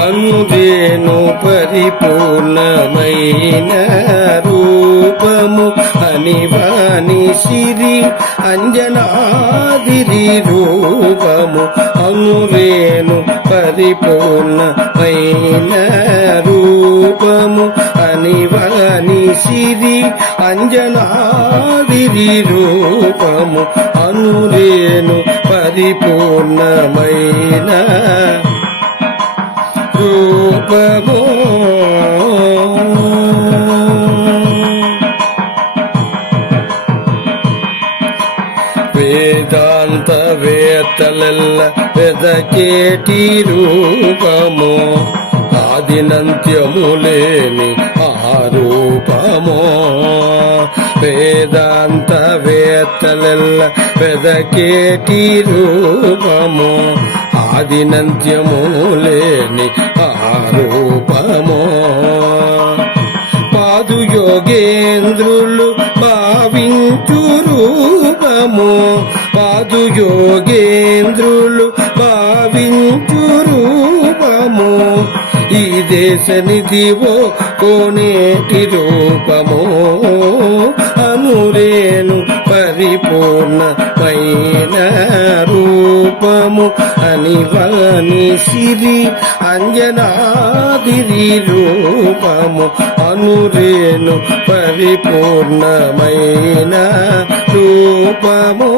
అనురేను పరిపూర్ణమైన రూపము అనివాని సిరి అంజనాదిరి రూపము అనురేను పరిపూర్ణమైన రూపము అనివాని సిరి అంజనాదిరి రూపము అనురేను పరిపూర్ణమైన రూపము. వేదాంత వేత్తలెల్ల వెదకేటి రూపము? ఆదినంత్యము లేని ఆ రూపము. వేదాంత వేత్తలెల్ల వెదకేటి రూపము ఆదినంత్యము లేని ఆ రూపము. పాదు యోగేంద్రులు భావించు రూపము పాదు యోగేంద్రులు భావించు రూపము. ఈ దేశ నిధివో కోనేటి రూపము అనురేను పరిపూర్ణమైన రూపము అని అనివాని సిరి అంజనాదిరి రూపము అనురేను పరిపూర్ణమైన రూపము.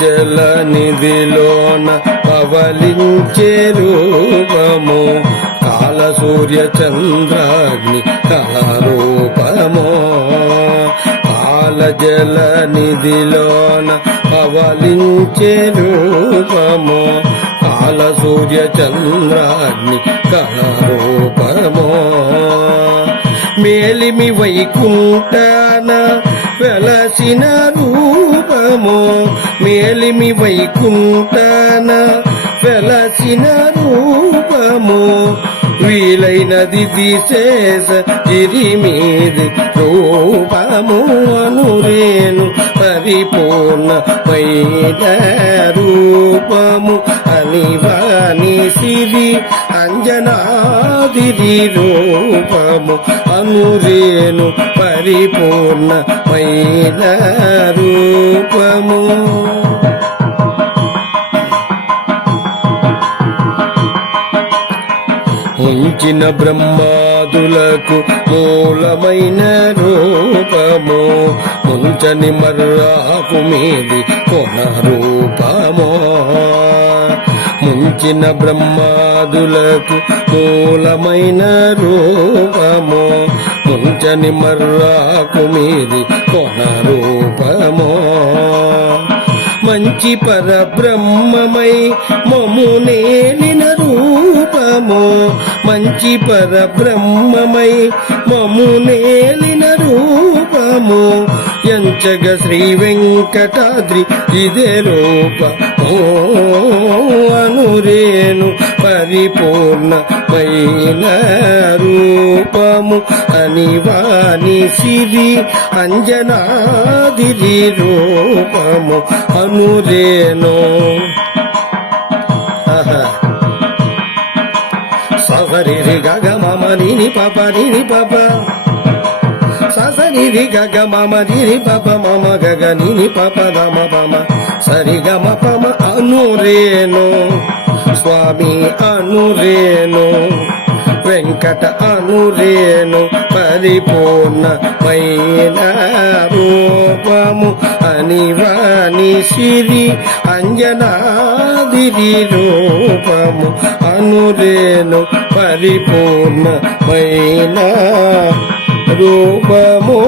జల నిధిలోన పవలించే రూపము కాల సూర్య చంద్రాగ్ని కళారూపమో కాల జల నిధిలోన పవలించే రూపమో కాల సూర్య చంద్రాగ్ని కళారూపమో మేలిమి వైకుంఠాన వెలసిన రూపమో। మేలిమి వైకుంఠాన వెలసిన రూపమో। వీలైనది విశేష గిరిమీది రూపము అనురేను పరిపూర్ణమైన రూపము అనివాని సిరి అంజనాదిరి రూపము అనురేను పరిపూర్ణమైన రూపము. ఉంచిన బ్రహ్మాదులకు మూలమైన రూపము. ఉంచని మర్రాకు మీది కొన రూపము. ముంచిన బ్రహ్మాదులకు మూలమైన రూపము. ముంచని మర్రాకు మీది కొన రూపము. మంచి పరబ్రహ్మమై మము నేలిన రూపము. మంచి పరబ్రహ్మమై మము నేలిన రూపము. ఎంచగ శ్రీ వెంకటాద్రి ఇదే రూప. ఓ అనురేను పరిపూర్ణమైన రూపము. అనివాని సిరి అంజనాదిరి రూపము. అనురేను ససరి రి గగ మమ ని పప ని పప ససరి రి గగ మమ ని పప మమ గగ ని పప దమ పమ సరి గమ పమ అనురేను స్వామి అనురేను వెంకట అనురేను పరిపూర్ణమైన రూపము అనివాని సిరి అంజనాదిరి రూపము అనురేను పరిపూర్ణమైన రూపము.